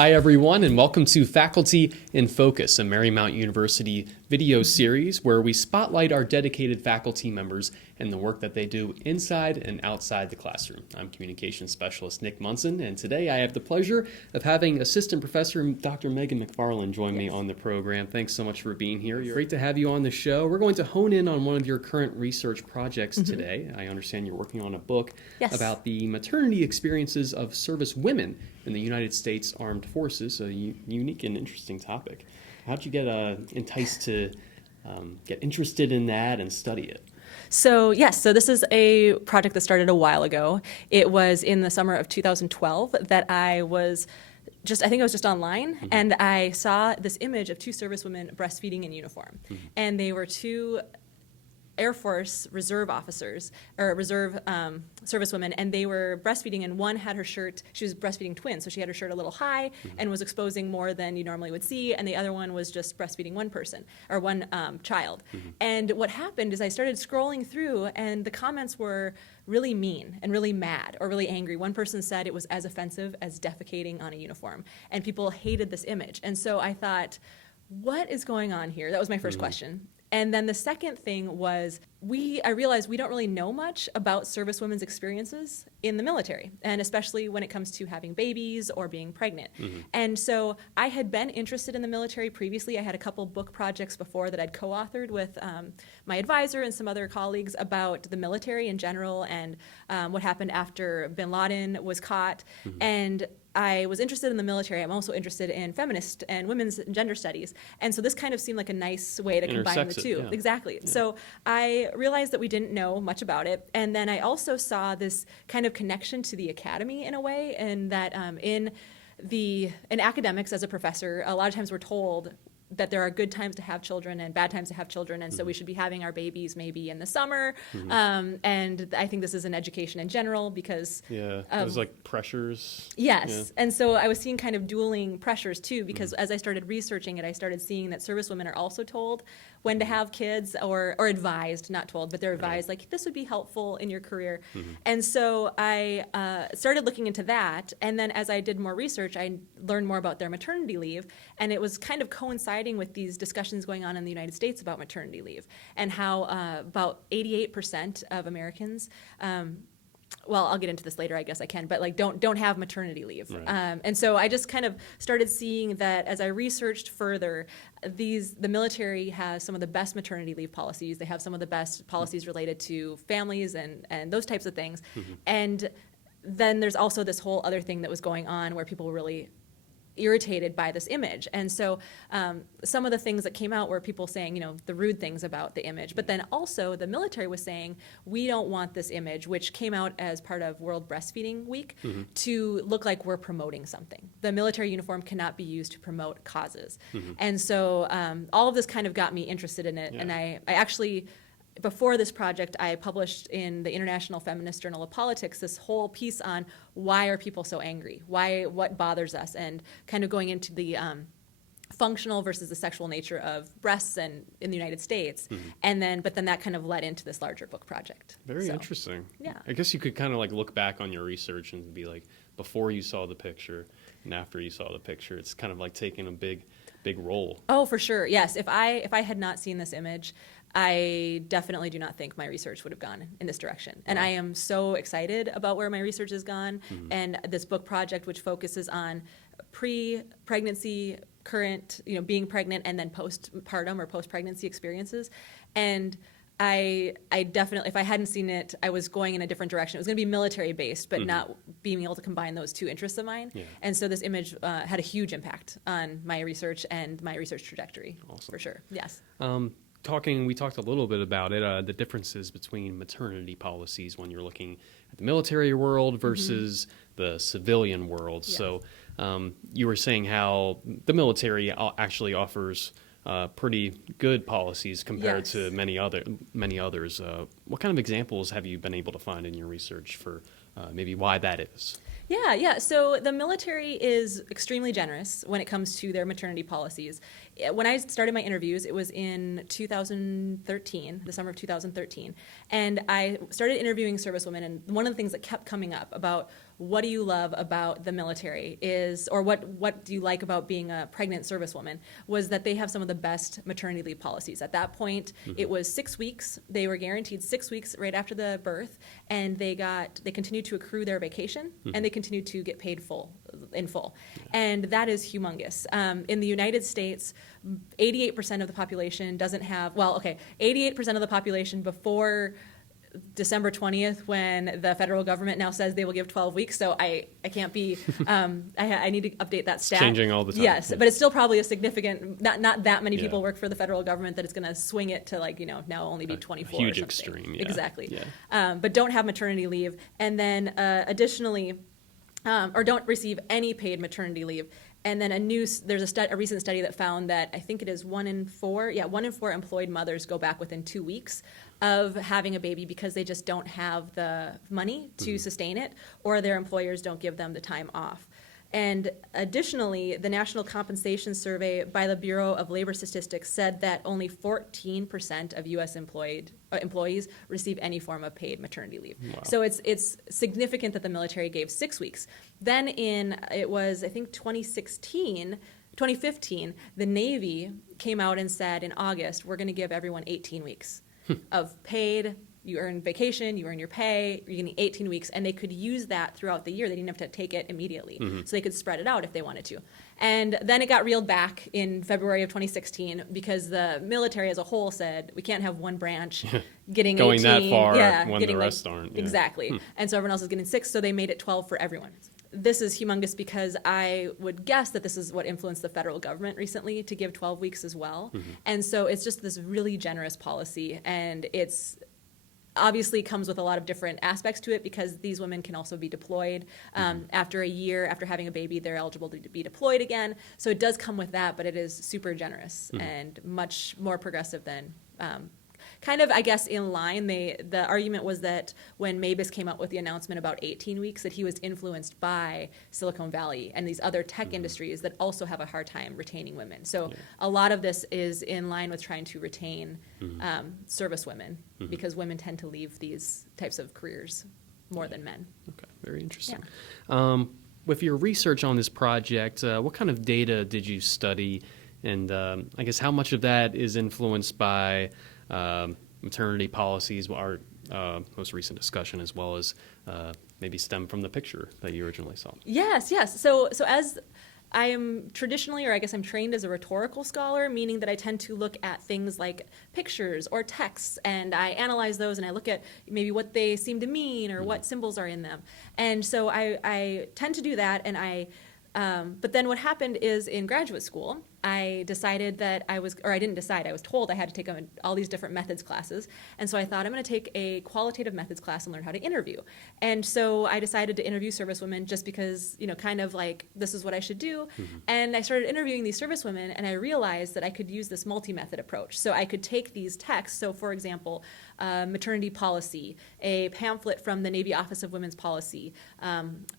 Hi, everyone, and welcome to Faculty in Focus, a Marymount University video series where we spotlight our dedicated faculty members and the work that they do inside and outside the classroom. I'm Communications Specialist Nick Munson, and today I have the pleasure of having Assistant Professor Dr. Megan McFarlane join me on the program. Thanks so much for being here. Great to have you on the show. We're going to hone in on one of your current research projects today. I understand you're working on a book about the maternity experiences of service women in the United States Armed Forces, a unique and interesting topic. How'd you get enticed to get interested in that and study it? So this is a project that started a while ago. It was in the summer of 2012 that I think I was just online, and I saw this image of two servicewomen breastfeeding in uniform. And they were two Air Force reserve officers, or reserve servicewomen, and they were breastfeeding, and one had her shirt, she was breastfeeding twins, so she had her shirt a little high and was exposing more than you normally would see, and the other one was just breastfeeding one person, or one child. And what happened is I started scrolling through, and the comments were really mean and really mad or really angry. One person said it was as offensive as defecating on a uniform, and people hated this image. And so I thought, what is going on here? That was my first question. And then the second thing was, I realized we don't really know much about servicewomen's experiences in the military, and especially when it comes to having babies or being pregnant. And so I had been interested in the military previously. I had a couple book projects before that I'd co-authored with my advisor and some other colleagues about the military in general and what happened after bin Laden was caught. And I was interested in the military. I'm also interested in feminist and women's and gender studies. And so this kind of seemed like a nice way to combine the two. Exactly. So I realized that we didn't know much about it. And then I also saw this kind of connection to the academy in a way, and that in academics as a professor, a lot of times we're told that there are good times to have children and bad times to have children, and so we should be having our babies maybe in the summer. And I think this is an education in general because there's like pressures. Yes, and so I was seeing kind of dueling pressures too, because as I started researching it, I started seeing that servicewomen are also told when to have kids, or advised, not told, but they're advised, like, this would be helpful in your career. And so I started looking into that, and then as I did more research, I learned more about their maternity leave, and it was kind of coinciding with these discussions going on in the United States about maternity leave, and how about 88% of Americans, well, I'll get into this later, I guess I can, but like don't have maternity leave. And so I just kind of started seeing that as I researched further, the military has some of the best maternity leave policies. They have some of the best policies related to families and those types of things. And then there's also this whole other thing that was going on where people were really irritated by this image. And so some of the things that came out were people saying, the rude things about the image, but then also the military was saying, we don't want this image, which came out as part of World Breastfeeding Week, to look like we're promoting something. The military uniform cannot be used to promote causes. And so all of this kind of got me interested in it. And I actually, before this project, I published in the International Feminist Journal of Politics this whole piece on why are people so angry, what bothers us, and kind of going into the functional versus the sexual nature of breasts in the United States, but then that kind of led into this larger book project. Very interesting. Yeah, I guess you could kind of like look back on your research and be like, before you saw the picture and after you saw the picture, it's kind of like taking a big role. Oh, for sure. Yes. If I had not seen this image, I definitely do not think my research would have gone in this direction. And I am so excited about where my research has gone, and this book project, which focuses on pre-pregnancy, current, being pregnant, and then postpartum or post-pregnancy experiences. And I definitely, if I hadn't seen it, I was going in a different direction. It was going to be military-based, but not being able to combine those two interests of mine. And so this image had a huge impact on my research and my research trajectory, for sure. Yes. We talked a little bit about it, the differences between maternity policies when you're looking at the military world versus the civilian world. So you were saying how the military actually offers pretty good policies compared to many others. what kind of examples have you been able to find in your research for maybe why that is? Yeah. So the military is extremely generous when it comes to their maternity policies. When I started my interviews, it was in 2013, the summer of 2013, and I started interviewing servicewomen, and one of the things that kept coming up about what do you love about the military is, or what do you like about being a pregnant servicewoman, was that they have some of the best maternity leave policies. At that point, it was 6 weeks. They were guaranteed 6 weeks right after the birth, and they continued to accrue their vacation, and they continued to get paid in full. And that is humongous. In the United States, 88% of the population doesn't have, 88% of the population before December 20th, when the federal government now says they will give 12 weeks. So I can't be, I need to update that stat. Changing all the time. Yes, but it's still probably a significant, not that many people work for the federal government that it's going to swing it to now only be 24 huge or something. extreme. Yeah. Exactly. Yeah. But don't have maternity leave. And then additionally, or don't receive any paid maternity leave. And then there's a recent study that found that I think it is 1 in 4 employed mothers go back within 2 weeks of having a baby because they just don't have the money to sustain it, or their employers don't give them the time off. And additionally, the National Compensation Survey by the Bureau of Labor Statistics said that only 14% of U.S. employees receive any form of paid maternity leave. Wow. So it's significant that the military gave 6 weeks. Then I think 2015, the Navy came out and said in August, we're going to give everyone 18 weeks of paid. You earn vacation, you earn your pay, you're getting 18 weeks, and they could use that throughout the year. They didn't have to take it immediately. So they could spread it out if they wanted to. And then it got reeled back in February of 2016 because the military as a whole said, we can't have one branch getting going 18. That far when the rest aren't. Yeah. Exactly. And so everyone else is getting 6, so they made it 12 for everyone. This is humongous because I would guess that this is what influenced the federal government recently to give 12 weeks as well. And so it's just this really generous policy, and it's obviously comes with a lot of different aspects to it because these women can also be deployed. After a year, after having a baby, they're eligible to be deployed again. So it does come with that, but it is super generous and much more progressive than kind of, I guess, in line. The argument was that when Mabus came out with the announcement about 18 weeks, that he was influenced by Silicon Valley and these other tech industries that also have a hard time retaining women. So a lot of this is in line with trying to retain service women because women tend to leave these types of careers more than men. Okay, very interesting. Yeah. With your research on this project, what kind of data did you study? And I guess how much of that is influenced by maternity policies, our most recent discussion, as well as maybe stem from the picture that you originally saw? Yes. So as I am traditionally, or I guess I'm trained as a rhetorical scholar, meaning that I tend to look at things like pictures or texts, and I analyze those, and I look at maybe what they seem to mean or what symbols are in them. And so I tend to do that, and but then what happened is in graduate school, I decided that I was told I had to take all these different methods classes. And so I thought I'm going to take a qualitative methods class and learn how to interview. And so I decided to interview servicewomen just because, kind of like this is what I should do. And I started interviewing these servicewomen, and I realized that I could use this multi-method approach. So I could take these texts. So for example, maternity policy, a pamphlet from the Navy Office of Women's Policy,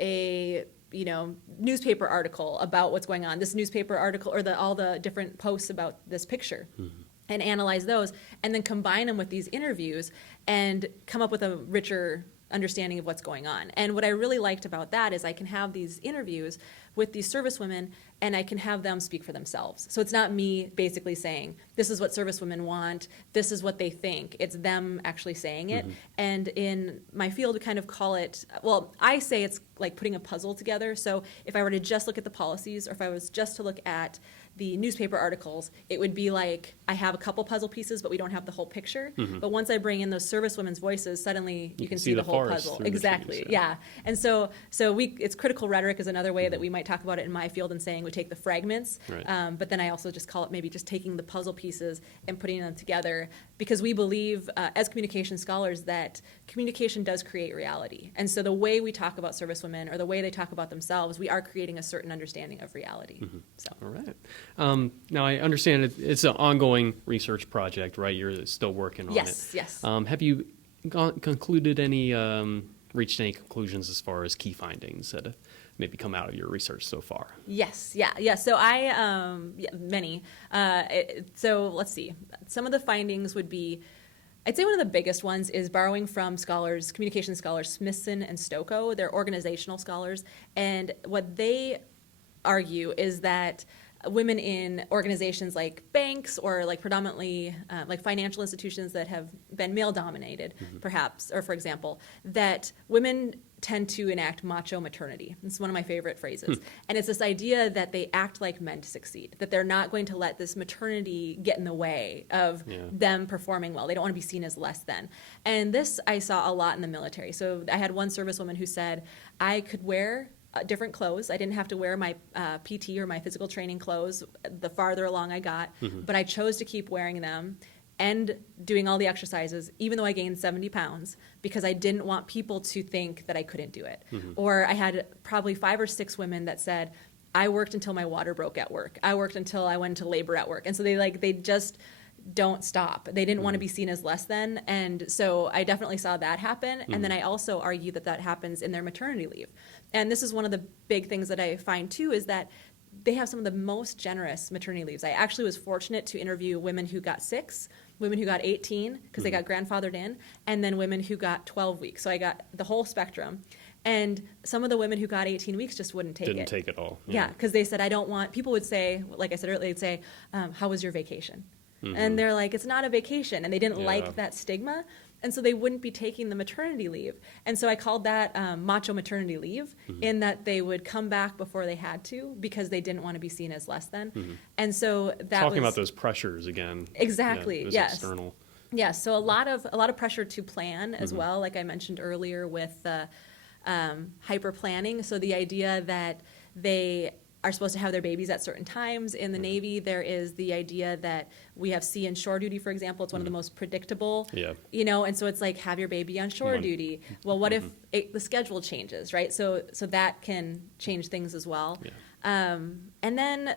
a newspaper article about what's going on, this newspaper article, or all the different posts about this picture, and analyze those, and then combine them with these interviews and come up with a richer understanding of what's going on. And what I really liked about that is I can have these interviews with these servicewomen, and I can have them speak for themselves. So it's not me basically saying, this is what servicewomen want, this is what they think. It's them actually saying it. And in my field, we kind of call it, I say it's like putting a puzzle together. So if I were to just look at the policies, or if I was just to look at the newspaper articles, it would be like I have a couple puzzle pieces, but we don't have the whole picture. But once I bring in those servicewomen's voices, suddenly you can see the whole puzzle. Exactly, trees, yeah. And so it's critical rhetoric is another way that we might talk about it in my field, and saying we take the fragments, but then I also just call it maybe just taking the puzzle pieces and putting them together, because we believe as communication scholars that communication does create reality. And so the way we talk about servicewomen, or the way they talk about themselves, we are creating a certain understanding of reality. So. All right. Now, I understand it's an ongoing research project, right? You're still working on it. Yes. Have you concluded any, reached any conclusions as far as key findings that have maybe come out of your research so far? Yes, yeah. So many. So let's see. Some of the findings would be, I'd say one of the biggest ones is borrowing from scholars, communication scholars, Smithson and Stokoe. They're organizational scholars. And what they argue is that women in organizations like banks or like predominantly like financial institutions that have been male dominated, perhaps, or for example, that women tend to enact macho maternity. It's one of my favorite phrases. And it's this idea that they act like men to succeed, that they're not going to let this maternity get in the way of them performing well. They don't want to be seen as less than. And this I saw a lot in the military. So I had one servicewoman who said, I could wear different clothes. I didn't have to wear my PT or my physical training clothes the farther along I got, but I chose to keep wearing them and doing all the exercises, even though I gained 70 pounds, because I didn't want people to think that I couldn't do it. Or I had probably 5 or 6 women that said, I worked until my water broke at work. I worked until I went into labor at work. And so they just don't stop. They didn't want to be seen as less than. And so I definitely saw that happen. And then I also argue that that happens in their maternity leave. And this is one of the big things that I find too, is that they have some of the most generous maternity leaves. I actually was fortunate to interview women who got 6, women who got 18 because they got grandfathered in, and then women who got 12 weeks. So I got the whole spectrum. And some of the women who got 18 weeks just wouldn't take it. Didn't take it all. Yeah, because they said, I don't want, people would say, like I said earlier, they'd say, how was your vacation? And they're like, it's not a vacation. And they didn't like that stigma. And so they wouldn't be taking the maternity leave. And so I called that macho maternity leave, in that they would come back before they had to because they didn't want to be seen as less than. And so that Talking about those pressures again. Exactly, Yeah, it was yes. external. Yes, so a lot of pressure to plan as well, like I mentioned earlier with hyper planning. So the idea that they are supposed to have their babies at certain times. In the Navy, there is the idea that we have sea and shore duty, for example. It's one of the most predictable, and so it's like, have your baby on shore duty. Well, what if the schedule changes, right? So that can change things as well. And then,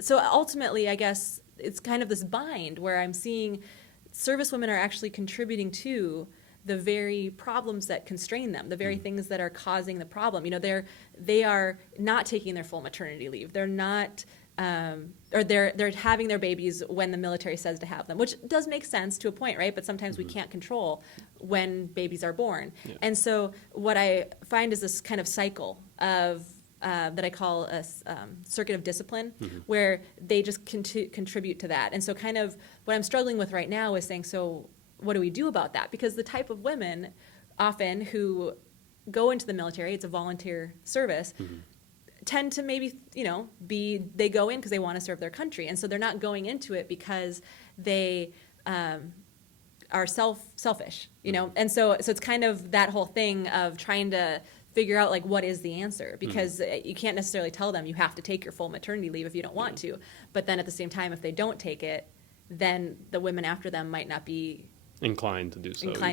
so ultimately, I guess it's kind of this bind where I'm seeing servicewomen are actually contributing to the very problems that constrain them, the very things that are causing the problem. They are not taking their full maternity leave. They're not, or they're having their babies when the military says to have them, which does make sense to a point, right? But sometimes we can't control when babies are born. And so what I find is this kind of cycle of that I call a circuit of discipline, where they just contribute to that. And so kind of what I'm struggling with right now is saying, so what do we do about that? Because the type of women often who go into the military, it's a volunteer service, tend to maybe, they go in because they want to serve their country. And so they're not going into it because they are selfish, And so it's kind of that whole thing of trying to figure out, like, what is the answer? Because you can't necessarily tell them you have to take your full maternity leave if you don't want to. But then at the same time, if they don't take it, then the women after them might not be inclined to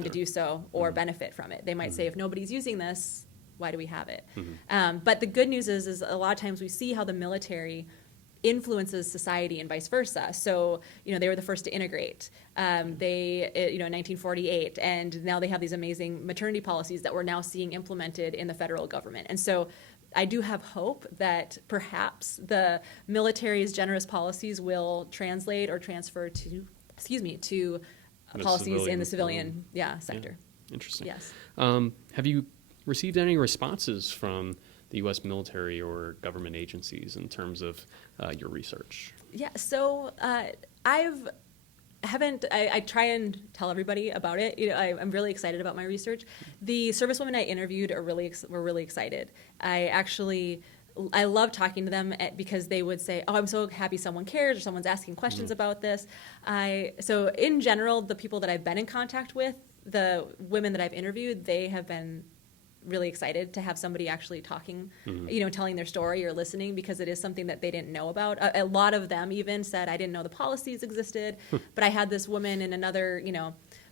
do so or benefit from it. They might say, if nobody's using this, why do we have it? But the good news is a lot of times we see how the military influences society and vice versa. So, they were the first to integrate. In 1948, and now they have these amazing maternity policies that we're now seeing implemented in the federal government. And so I do have hope that perhaps the military's generous policies will translate or transfer to policies in the civilian sector. Yeah. Interesting. Yes. Have you received any responses from the U.S. military or government agencies in terms of your research? Yeah, so I try and tell everybody about it. I'm really excited about my research. The servicewomen I interviewed were really excited. I love talking to them because they would say, oh, I'm so happy someone cares or someone's asking questions about this. So in general, the people that I've been in contact with, the women that I've interviewed, they have been really excited to have somebody actually talking, telling their story or listening, because it is something that they didn't know about. A lot of them even said, I didn't know the policies existed, but I had this woman in another,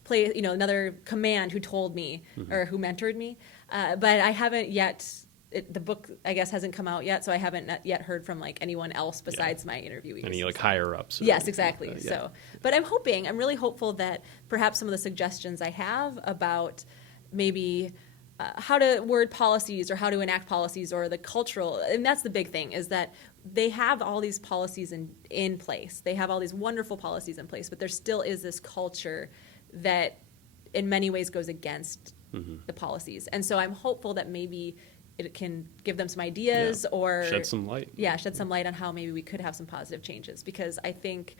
another command who told me or who mentored me. But I haven't yet the book, I guess, hasn't come out yet, so I haven't yet heard from like anyone else besides my interviewees. Any like higher ups? Yes, exactly. Yeah. So, but I'm really hopeful that perhaps some of the suggestions I have about maybe how to word policies or how to enact policies or the cultural, and that's the big thing, is that they have all these policies in place. They have all these wonderful policies in place, but there still is this culture that in many ways goes against the policies. And so I'm hopeful that maybe it can give them some ideas or shed some light. Yeah, shed some light on how maybe we could have some positive changes. Because I think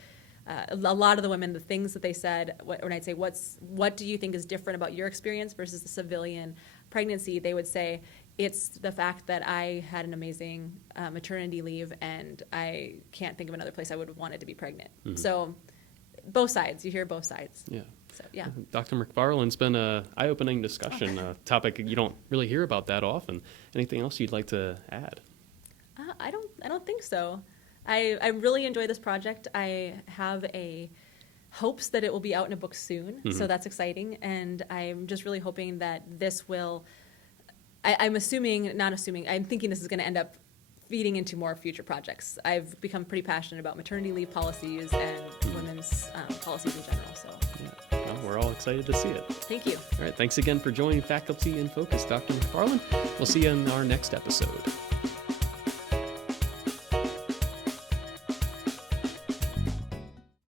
a lot of the women, the things that they said, when I'd say, what do you think is different about your experience versus the civilian pregnancy, they would say, it's the fact that I had an amazing maternity leave and I can't think of another place I would have wanted to be pregnant. So both sides, you hear both sides. Yeah. So, yeah. Dr. McFarlane's been an eye-opening discussion, a topic you don't really hear about that often. Anything else you'd like to add? I don't think so. I really enjoy this project. I have hopes that it will be out in a book soon, so that's exciting. And I'm just really hoping that this will, I'm thinking this is going to end up feeding into more future projects. I've become pretty passionate about maternity leave policies and women's policies in general. So. Well, we're all excited to see it. Thank you. All right, thanks again for joining Faculty in Focus, Dr. McFarlane. We'll see you in our next episode.